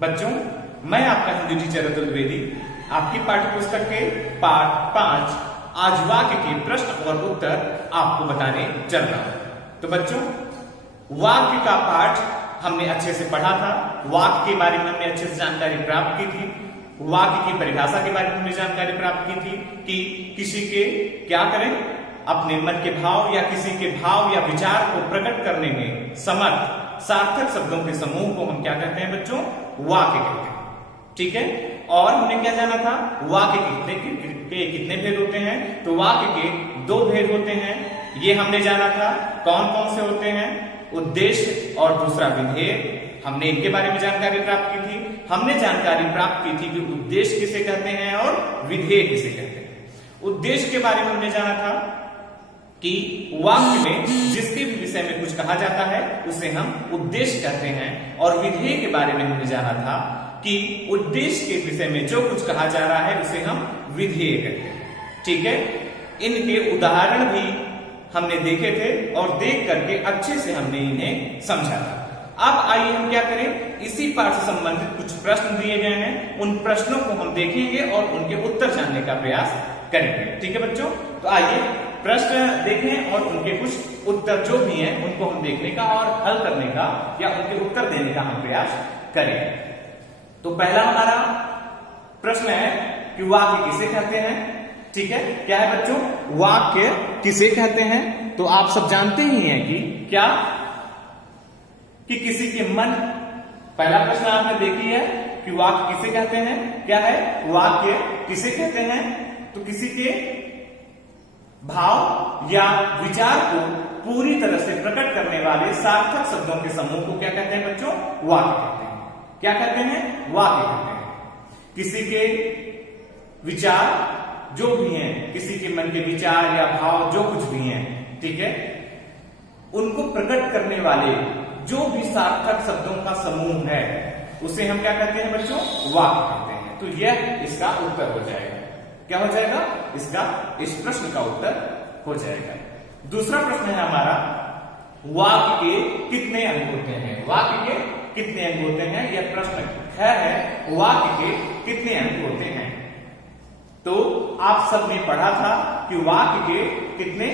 बच्चों, मैं आपका हिंदी टीचर अतुल द्विवेदी आपकी पाठ्य पुस्तक के पाठ 5 आज वाक्य के प्रश्न और उत्तर आपको बताने चल रहा हूं। तो बच्चों, वाक्य का पाठ हमने अच्छे से पढ़ा था। वाक्य के बारे में हमने अच्छे से जानकारी प्राप्त की थी। वाक्य की परिभाषा के बारे में हमने जानकारी प्राप्त की थी कि किसी के क्या करें, अपने मन के भाव या किसी के भाव या विचार को प्रकट करने में समर्थ सार्थक शब्दों के समूह को हम क्या कहते हैं बच्चों? वाक्य कहते हैं। ठीक है। और हमने क्या जाना था? वाक्य के कितने भेद होते हैं? तो वाक्य के 2 भेद होते हैं। ये हमने जाना था। कौन कौन से होते हैं? उद्देश्य और दूसरा विधेय। हमने इनके बारे में जानकारी प्राप्त की थी। हमने जानकारी प्राप्त की थी कि उद्देश्य किसे कहते हैं और विधेय किसे कहते हैं। उद्देश्य के बारे में हमने जाना था कि वाक्य में जिसके भी विषय में कुछ कहा जाता है उसे हम उद्देश्य कहते हैं। और विधेय के बारे में हमने जाना था कि उद्देश्य के विषय में जो कुछ कहा जा रहा है उसे हम विधेय कहते हैं। ठीक है। इनके उदाहरण भी हमने देखे थे और देख करके अच्छे से हमने इन्हें समझा था। अब आइए हम क्या करें, इसी पाठ से संबंधित कुछ प्रश्न दिए गए हैं, उन प्रश्नों को हम देखेंगे और उनके उत्तर जानने का प्रयास करेंगे। ठीक है बच्चों, तो आइए प्रश्न देखें और उनके कुछ उत्तर जो भी हैं उनको हम देखने का और हल करने का या उनके उत्तर देने का हम प्रयास करेंगे। तो पहला हमारा प्रश्न है कि वाक्य किसे कहते हैं। ठीक है। क्या है बच्चों? वाक्य किसे कहते हैं? तो आप सब जानते ही हैं कि क्या कि किसी के मन, पहला प्रश्न आपने देखी है कि वाक्य किसे कहते हैं। क्या है? वाक्य किसे कहते हैं? तो किसी के भाव या विचार को पूरी तरह से प्रकट करने वाले सार्थक शब्दों के समूह को क्या कहते हैं बच्चों? वाक्य कहते हैं। क्या कहते हैं? वाक्य कहते हैं। किसी के विचार जो भी हैं, किसी के मन के विचार या भाव जो कुछ भी हैं, ठीक है, उनको प्रकट करने वाले जो भी सार्थक शब्दों का समूह है उसे हम क्या कहते हैं बच्चों? वाक्य कहते हैं। तो यह इसका उत्तर हो जाएगा। क्या हो जाएगा? इसका, इस प्रश्न का उत्तर हो जाएगा। दूसरा प्रश्न है हमारा, वाक्य के कितने अंग होते हैं? वाक्य के कितने अंग होते हैं? यह प्रश्न है वाक्य के कितने अंग होते हैं? तो आप सबने पढ़ा था कि वाक्य के कितने?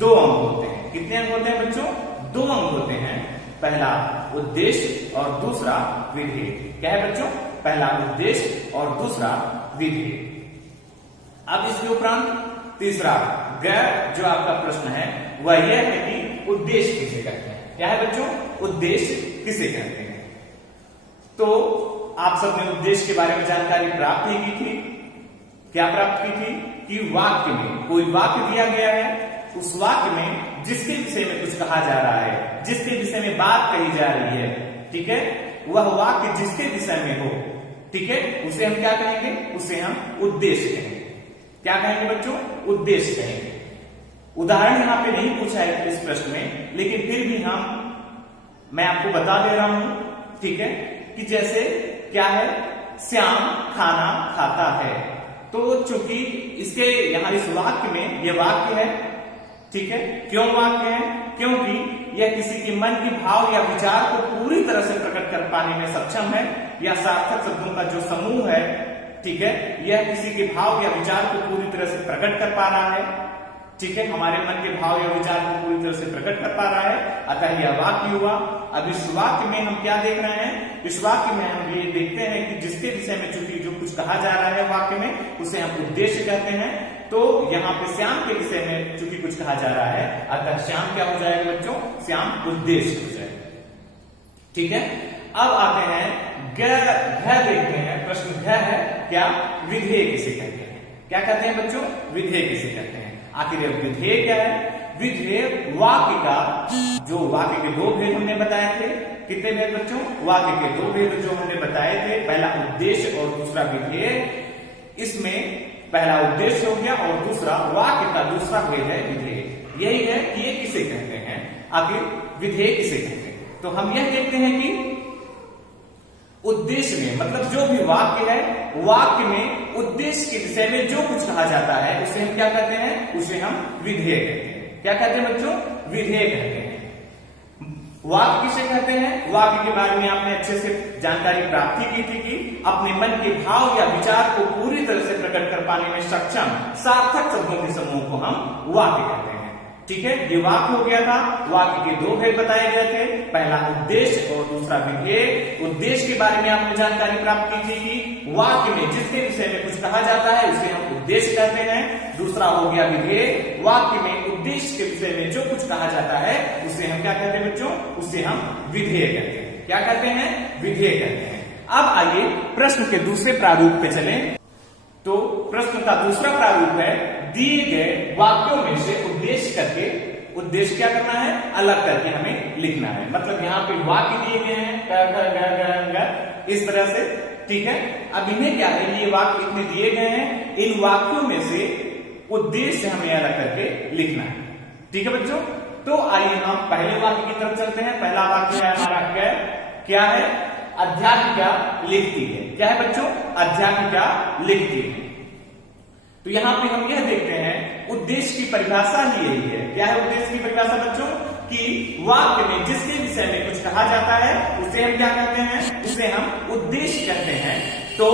2 अंग होते हैं। कितने अंग होते हैं बच्चों? 2 अंग होते हैं। पहला उद्देश्य और दूसरा विधेय। क्या है बच्चों? पहला उद्देश्य और दूसरा विधेय। अब इसके उपरांत तीसरा गैर जो आपका प्रश्न है वह यह है कि उद्देश्य किसे कहते हैं। क्या है बच्चों? उद्देश्य किसे कहते हैं? तो आप सबने उद्देश्य के बारे में जानकारी प्राप्त ही की थी। क्या प्राप्त की थी? कि वाक्य में कोई वाक्य दिया गया है, उस वाक्य में जिसके विषय में कुछ कहा जा रहा है, जिसके विषय में बात कही जा रही है, ठीक है, वह वाक्य जिसके विषय में हो, ठीक है, उसे हम क्या कहेंगे? उसे हम उद्देश्य कहेंगे। क्या कहेंगे बच्चों? उद्देश्य कहेंगे। उदाहरण यहां पे नहीं पूछा है इस प्रश्न में, लेकिन फिर भी मैं आपको बता दे रहा हूं, ठीक है, कि जैसे क्या है, श्याम खाना खाता है। तो चूंकि इसके यहां इस वाक्य में यह वाक्य है, ठीक है, क्यों वाक्य है? क्योंकि यह किसी के मन के भाव या विचार को पूरी तरह से प्रकट कर पाने में सक्षम है, या सार्थक शब्दों का जो समूह है, ठीक है, यह किसी के भाव या विचार को पूरी तरह से प्रकट कर पा रहा है। ठीक है, हमारे मन के भाव या विचार को पूरी तरह से प्रकट कर पा रहा है, अतः यह वाक्य हुआ। अब इस वाक्य में हम क्या देख रहे हैं? इस वाक्य में हम ये देखते हैं कि जिसके विषय में चूंकि जो कुछ कहा जा रहा है वाक्य में, उसे हम उद्देश्य कहते हैं। तो यहाँ पे श्याम के विषय में चूंकि कुछ कहा जा रहा है, अतः श्याम क्या हो जाएगा बच्चों? श्याम उद्देश्य हो जाएगा। ठीक है। अब आते हैं घ देखते हैं। प्रश्न घ है क्या? विधेय किसे कहते हैं? क्या कहते हैं बच्चों? विधेय किसे कहते हैं? आखिर विधेय क्या है? विधेय वाक्य का, जो वाक्य के 2 भेद हमने बताए थे। कितने भेद बच्चों? वाक्य के 2 भेद जो हमने बताए थे, पहला उद्देश्य और दूसरा विधेय। इसमें पहला उद्देश्य हो गया और दूसरा वाक्य का दूसरा भेद है विधेय। यही है कि ये किसे कहते हैं, आखिर विधेय किसे कहते हैं। तो हम यह देखते हैं कि उद्देश्य में, मतलब जो भी वाक्य है, वाक्य में उद्देश्य के विषय में जो कुछ कहा जाता है उसे हम क्या कहते हैं? उसे हम विधेय कहते हैं। क्या कहते हैं बच्चों? विधेय कहते हैं। वाक्य किसे कहते हैं? वाक्य के बारे में आपने अच्छे से जानकारी प्राप्त की थी कि अपने मन के भाव या विचार को पूरी तरह से प्रकट कर पाने में सक्षम सार्थक शब्दों के समूह को हम वाक्य कहते हैं। ठीक है, ये वाक्य हो गया था। वाक्य के दो भेद बताए गए थे, पहला उद्देश्य और दूसरा विधेय। उद्देश्य के बारे में आपने जानकारी प्राप्त की थी कि वाक्य में जिसके विषय में कुछ कहा जाता है उसे हम उद्देश्य कहते हैं। दूसरा हो गया विधेय, वाक्य में उद्देश्य के विषय में जो कुछ कहा जाता है उसे हम क्या कहते हैं बच्चों? उसे हम विधेय कहते हैं। क्या कहते हैं? विधेय कहते हैं। अब आइए प्रश्न के दूसरे प्रारूप पे चलें। तो प्रश्न का दूसरा प्रारूप है, दिए गए वाक्यों में से उद्देश्य करके, उद्देश्य क्या करना है? अलग करके हमें लिखना है। मतलब यहाँ पे वाक्य दिए गए हैं इस तरह से। ठीक है, अब इन्हें क्या है, ये वाक्य इतने दिए गए हैं, इन वाक्यों में से उद्देश्य हमें अलग करके लिखना है। ठीक है बच्चों, तो आइए हम पहले वाक्य की तरफ चलते हैं। पहला वाक्य है हमारा क्या है? अध्यापिका लिखती है। क्या है बच्चों? अध्यापिका लिखती है। तो यहां पे हम यह देखते हैं उद्देश्य की परिभाषा ही यही है। क्या है उद्देश्य की परिभाषा बच्चों? कि वाक्य में जिसके विषय में कुछ कहा जाता है उसे हम क्या कहते हैं? उसे हम उद्देश्य कहते हैं। तो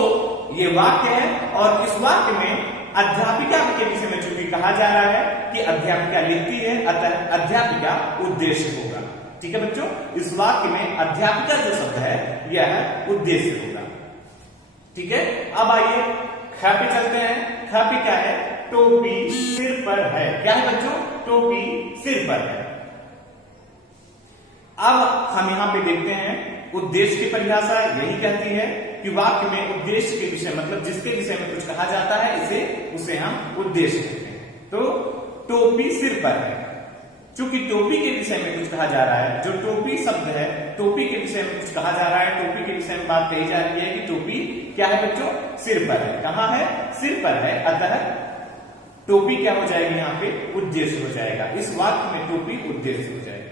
ये वाक्य है और इस वाक्य में अध्यापिका के विषय में चूंकि कहा जा रहा है कि अध्यापिका लिखती है, अतः अध्यापिका उद्देश्य होगा। ठीक है बच्चों, इस वाक्य में अध्यापिका जो शब्द है यह उद्देश्य होगा। ठीक है, अब आइए ख पे चलते हैं। ख पे क्या है? टोपी सिर पर है। क्या है बच्चों? टोपी सिर पर है। अब हम यहां पे देखते हैं उद्देश्य की परिभाषा यही कहती है कि वाक्य में उद्देश्य के विषय मतलब जिसके विषय में कुछ कहा जाता है उसे हम उद्देश्य कहते हैं। तो टोपी सिर पर है, चूंकि टोपी के विषय में कुछ कहा जा रहा है, जो टोपी शब्द है, टोपी के विषय में कुछ कहा जा रहा है, टोपी के विषय में बात कही जा रही है कि टोपी क्या है बच्चों? सिर पर है। कहां है? सिर पर है, अतः टोपी क्या हो जाएगी? यहाँ पे उद्देश्य हो जाएगा। इस वाक्य में टोपी उद्देश्य हो जाएगा।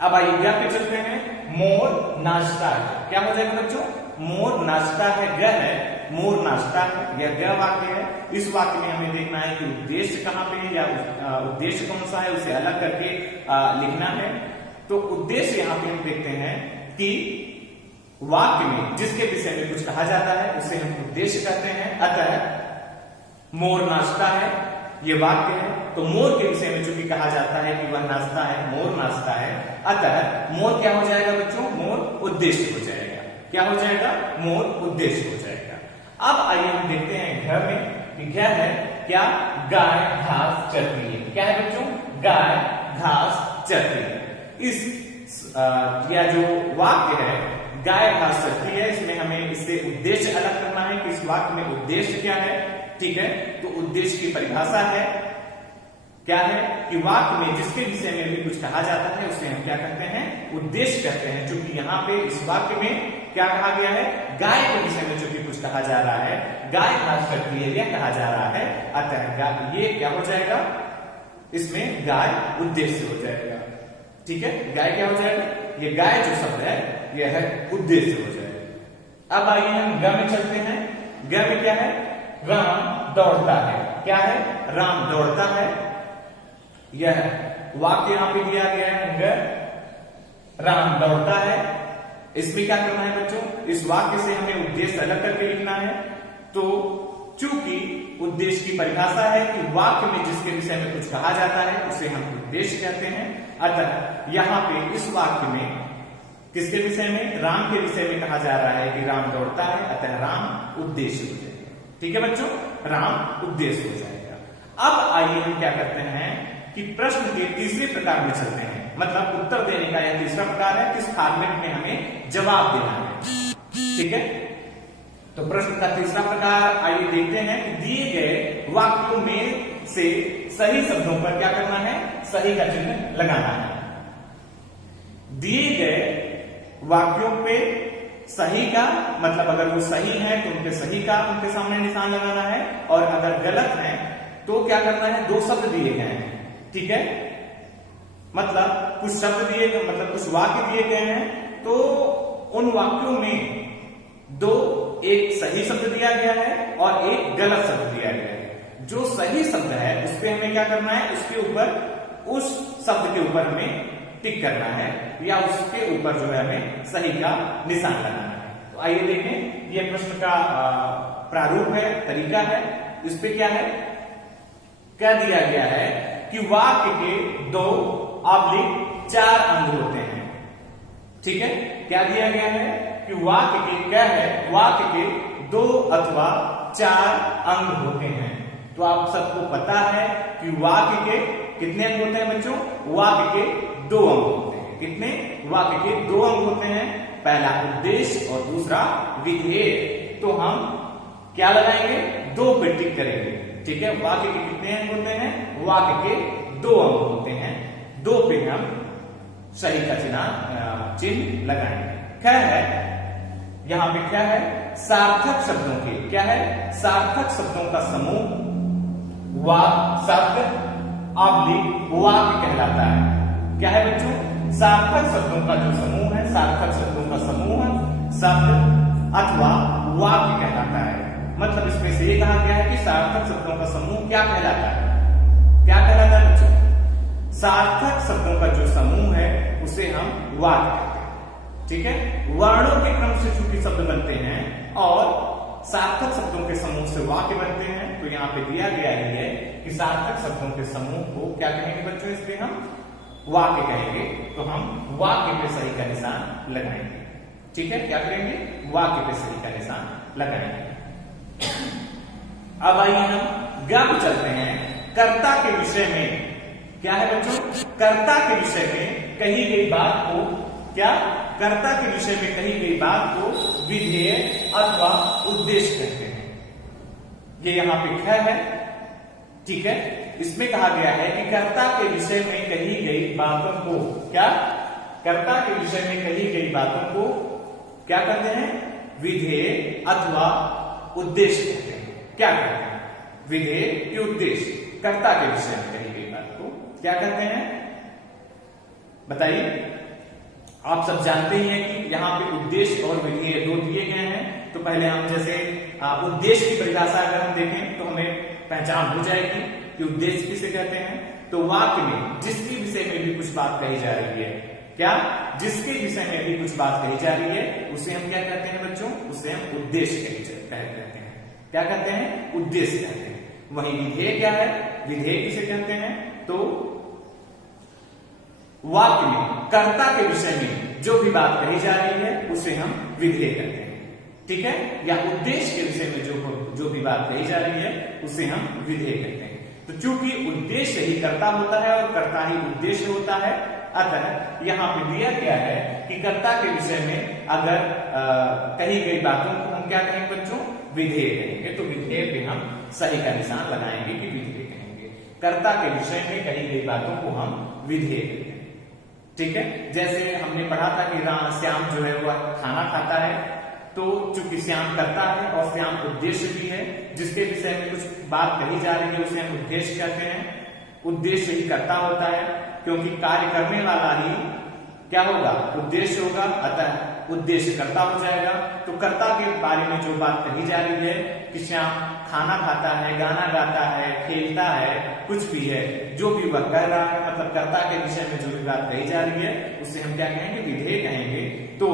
अब आइए क्या पे चलते हैं। मोर नाचता है। क्या हो जाएगा बच्चों? मोर नाचता है, ग है, मोर नाचता है, यह ग वाक्य है। इस वाक्य में हमें देखना है कि उद्देश्य कहां पे है या उद्देश्य कौन सा है, उसे अलग करके लिखना है। तो उद्देश्य यहां पे हम देखते हैं कि वाक्य में जिसके विषय में कुछ कहा जाता है उसे हम उद्देश्य कहते हैं। अतः मोर नाचता है, ये वाक्य है। तो मोर के विषय में चूंकि कहा जाता है कि वह नाचता है, मोर नाचता है, अतः मोर क्या हो जाएगा बच्चों? मोर उद्देश्य हो जाएगा। क्या हो जाएगा? मोर उद्देश्य हो जाएगा। अब आइए हम देखते हैं घर में कि क्या है? क्या? गाय घास चरती है। क्या है बच्चों? गाय घास चरती है। इस या जो वाक्य है गाय घास चरती है, इसमें हमें इससे उद्देश्य अलग करना है कि इस वाक्य में उद्देश्य क्या है। ठीक है, तो उद्देश्य की परिभाषा है क्या है कि वाक्य में जिसके विषय में भी कुछ कहा जाता है उसे हम क्या कहते हैं? उद्देश्य कहते हैं। क्योंकि यहाँ पे इस वाक्य में क्या कहा गया है? गाय के विषय में चूंकि कुछ कहा जा रहा है, गाय घास करती है यह कहा जा रहा है, अतः ये क्या हो जाएगा? इसमें गाय उद्देश्य हो जाएगा। ठीक है, गाय क्या हो जाएगा? ये गाय जो शब्द है यह है उद्देश्य हो जाएगा। अब आइए हम ग में चलते हैं। ग में क्या है? राम दौड़ता है। क्या है? राम दौड़ता है। यह वाक्य यहां पे दिया गया है, राम दौड़ता है। इसमें क्या करना है बच्चों? इस वाक्य से हमें उद्देश्य अलग करके लिखना है। तो चूंकि उद्देश्य की परिभाषा है कि वाक्य में जिसके विषय में कुछ कहा जाता है उसे हम उद्देश्य कहते हैं, अतः यहाँ पे इस वाक्य में किसके विषय में? राम के विषय में कहा जा रहा है कि राम दौड़ता है, अतः राम उद्देश्य हो जाएगा। ठीक है बच्चों, राम उद्देश्य हो जाएगा। अब आइए हम क्या करते हैं कि प्रश्न के तीसरे प्रकार में चलते हैं। मतलब उत्तर देने का यह तीसरा प्रकार है, किस फॉर्मेट में हमें जवाब देना है। ठीक है, तो प्रश्न का तीसरा प्रकार आइए देखते हैं कि दिए गए वाक्यों में से सही शब्दों पर क्या करना है? सही का चिन्ह लगाना है। दिए गए वाक्यों पे सही का मतलब अगर वो सही है तो उनके सही का उनके सामने निशान लगाना है, और अगर गलत है तो क्या करना है? दो शब्द दिए गए हैं। ठीक है, मतलब कुछ शब्द दिए गए, मतलब कुछ वाक्य दिए गए हैं, तो उन वाक्यों में दो, एक सही शब्द दिया गया है और एक गलत शब्द दिया गया है। जो सही शब्द है उस पे हमें क्या करना है? उसके ऊपर, उस शब्द के ऊपर हमें टिक करना है या उसके ऊपर जो है हमें सही का निशान लगाना है। तो आइए देखें, यह प्रश्न का प्रारूप है, तरीका है। इस पे क्या है, क्या दिया गया है कि वाक्य के 2/4 अंग होते हैं। ठीक है, क्या दिया गया है कि वाक्य के क्या है, वाक्य के 2 अथवा 4 अंग होते हैं। तो आप सबको पता है कि वाक्य के कितने अंग होते हैं बच्चों, वाक्य के 2 अंग होते हैं। कितने, वाक्य के 2 अंग होते हैं, पहला उद्देश्य और दूसरा विधेय। तो हम क्या लगाएंगे, 2 पे टिक करेंगे। ठीक है, वाक्य के कितने अंग होते हैं, वाक्य के 2 अंग होते हैं, 2 पे हम सही का चिन्ह लगाएंगे। क्या है यहां पे, क्या है, सार्थक शब्दों के, क्या है, सार्थक शब्दों का समूह शब्द वाक्य कहलाता है। क्या है बच्चों, सार्थक शब्दों का जो समूह है, सार्थक शब्दों का समूह शब्द अथवा वाक्य कहलाता है। मतलब इसमें से ये कहा गया है कि सार्थक शब्दों का समूह क्या कहलाता है, क्या कहलाता है बच्चों, सार्थक शब्दों का जो समूह है उसे हम वाक्य कहते हैं। ठीक है, वर्णों के क्रम से चूंकि शब्द बनते हैं और सार्थक शब्दों के समूह से वाक्य बनते हैं, तो यहाँ पे दिया गया ही है कि सार्थक शब्दों के समूह को क्या कहेंगे बच्चों, इसलिए हम वाक्य कहेंगे। तो हम वाक्य पे सही का निशान लगाएंगे। ठीक है, क्या करेंगे, वाक्य पे सही का निशान लगाएंगे। अब आइए हम गप चलते हैं, कर्ता के विषय में। क्या है बच्चों, कर्ता के विषय में कही गई बात को, क्या, कर्ता के विषय में कही गई बात को विधेय अथवा उद्देश्य कहते हैं। ये यहां पे क्या है, ठीक है, इसमें कहा गया है कि कर्ता के विषय में कही गई बातों को, क्या, कर्ता के विषय में कही गई बातों को क्या कहते हैं, विधेय अथवा उद्देश्य कहते हैं। क्या कहते हैं, विधेय के उद्देश्य, कर्ता के विषय में कही गई बात को क्या कहते हैं, बताइए। आप सब जानते ही हैं कि यहाँ पे उद्देश्य और विधेय 2 दिए गए हैं। तो पहले हम जैसे उद्देश्य की परिभाषा अगर हम देखें तो हमें पहचान हो जाएगी कि उद्देश्य किसे कहते हैं। तो वाक्य में जिसके विषय में भी कुछ बात कही जा रही है, क्या, जिसके विषय में भी कुछ बात कही जा रही है, उसे हम क्या कहते हैं बच्चों, उसे हम उद्देश्य कहते हैं। क्या कहते हैं, उद्देश्य कहते हैं। वही विधेय क्या है, विधेय किसे कहते हैं, तो वाक्य में कर्ता के विषय में जो भी बात कही जा रही है उसे हम विधेय कहते हैं। ठीक है, या उद्देश्य के विषय में जो भी बात कही जा रही है उसे हम विधेय कहते हैं। तो चूंकि उद्देश्य ही कर्ता होता है और कर्ता ही उद्देश्य होता है, अतः यहाँ पे दिया गया है कि कर्ता के विषय में अगर कही गई बातों को हम क्या कहेंगे बच्चों, विधेय कहेंगे। तो विधेय पे हम सही का निशान लगाएंगे कि विधेय कहेंगे। कर्ता के विषय में कही गई बातों को हम विधेय कहते हैं। ठीक है, जैसे हमने पढ़ा था कि श्याम जो है वह खाना खाता है, तो चूंकि श्याम करता है और श्याम उद्देश्य भी है, जिसके विषय में कुछ बात कही जा रही है उसे हम उद्देश्य कहते हैं। उद्देश्य ही कर्ता होता है, क्योंकि कार्य करने वाला ही क्या होगा, उद्देश्य होगा, अतः उद्देश्य कर्ता हो जाएगा। तो कर्ता के बारे में जो बात कही जा रही है कि श्याम खाना खाता है, गाना गाता है, खेलता है, कुछ भी है, जो भी वह कर रहा है, मतलब कर्ता के विषय में जो भी बात कही जा रही है उसे हम क्या कहेंगे, विधेय कहेंगे। तो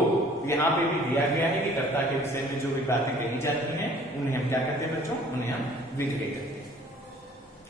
यहाँ पे भी दिया गया है कि कर्ता के विषय में जो भी बातें कही जाती हैं उन्हें हम क्या कहते हैं बच्चों, उन्हें हम विधेय कहते हैं।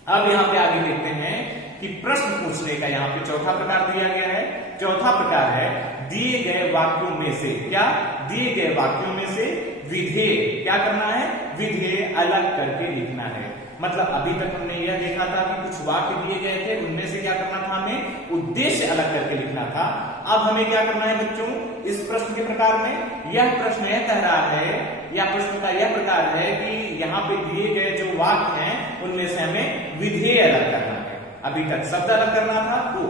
अब यहाँ पे आगे देखते हैं कि प्रश्न पूछने का यहाँ पे चौथा प्रकार दिया गया है। चौथा प्रकार है, दिए गए वाक्यों में से, क्या, दिए गए वाक्यों में से विधेय क्या करना है, विधेय अलग करके लिखना है। मतलब अभी तक हमने यह देखा था कि कुछ वाक्य दिए गए थे, उनमें से क्या करना था, हमें उद्देश्य अलग करके लिखना था। अब हमें क्या करना है बच्चों, इस प्रश्न के प्रकार में, यह प्रश्न यह कह रहा है, या प्रश्न का यह प्रकार है कि यहाँ पे दिए गए जो वाक्य हैं उनमें से हमें विधेय अलग करना है। अभी तक शब्द अलग करना था, तो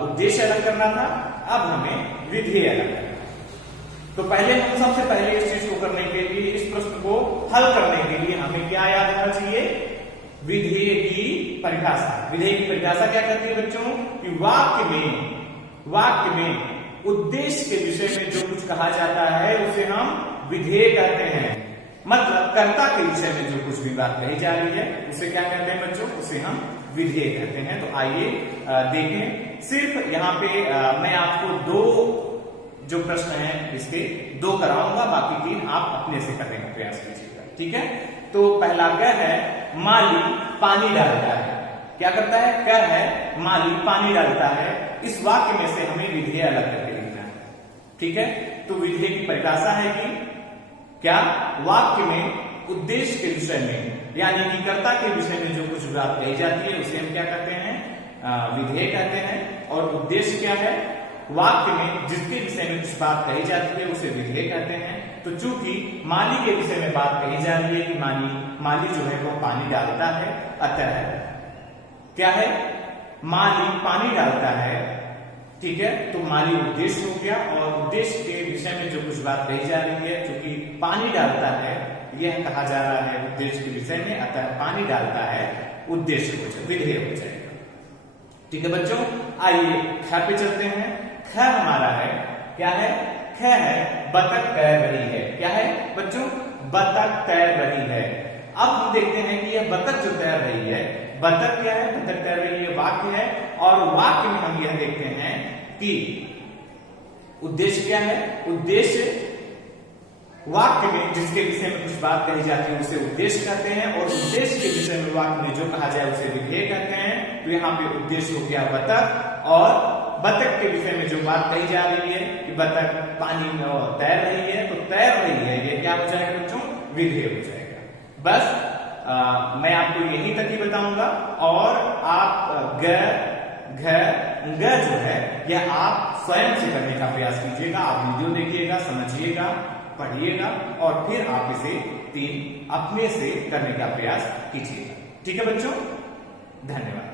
उद्देश्य अलग करना था, अब हमें विधेय अलग करना है। तो पहले हम सबसे पहले इस चीज को करने के लिए, इस प्रश्न को हल करने के लिए हमें क्या याद रखना चाहिए, विधेय की परिभाषा। विधेय की परिभाषा क्या कहती है बच्चों, कि वाक्य में उद्देश्य के विषय में जो कुछ कहा जाता है उसे हम विधेय कहते हैं। मतलब कर्ता के विषय में जो कुछ भी बात कही जा रही है उसे क्या कहते हैं बच्चों, उसे हम विधेय कहते हैं। तो आइए देखें। सिर्फ यहाँ पे मैं आपको दो जो प्रश्न है इसके दो कराऊंगा, बाकी तीन आप अपने से करने का प्रयास कीजिएगा, ठीक है। तो पहला क है माली पानी डालता है। क्या करता है? क है माली पानी डालता है। इस वाक्य में से हमें विधेय अलग करके लिखना है, ठीक है। तो विधेय की परिभाषा है कि क्या वाक्य में उद्देश्य के विषय में यानी कि कर्ता के विषय में जो कुछ बात कही जाती है उसे हम क्या कहते हैं? विधेय कहते हैं। और उद्देश्य क्या है? वाक्य में जिसके विषय में कुछ बात कही जाती है उसे विधेय कहते हैं। तो चूंकि माली के विषय में बात कही जा रही है कि माली जो है वो पानी डालता है, अतः क्या है? माली पानी डालता है, ठीक है। तो माली उद्देश्य हो गया और उद्देश्य के विषय में जो कुछ बात कही जा रही है चूंकि पानी डालता है यह कहा जा रहा है उद्देश्य के विषय में, अतः पानी डालता है उद्देश्य हो जाए, विधेय हो जाएगा, ठीक है बच्चों। आइए ख पे चलते हैं। ख हमारा है क्या है? ख है बतख तैर रही है। क्या है बच्चों? बतख तैर रही है। अब हम देखते हैं कि यह बतख जो तैर रही है, बतख क्या है? बतख तैर रही है वाक्य है। और वाक्य में हम यह देखते हैं कि उद्देश्य क्या है? उद्देश्य वाक्य में जिसके विषय में कुछ बात कही जाती है उसे उद्देश्य कहते हैं और उद्देश्य के विषय में वाक्य में जो कहा जाए उसे विधेय कहते हैं। तो यहाँ पे उद्देश्य हो गया बतख और बतख के विषय में जो बात कही जा रही है कि बतख पानी में तैर रही है, तो तैर रही है ये क्या हो जाएगा बच्चों? विधेय हो जाएगा। बस मैं आपको यही तक ही बताऊंगा और आप ग जो है यह आप स्वयं से करने का प्रयास कीजिएगा। आप वीडियो देखिएगा, समझिएगा, पढ़िएगा और फिर आप इसे 3 अपने से करने का प्रयास कीजिएगा, ठीक है बच्चों। धन्यवाद।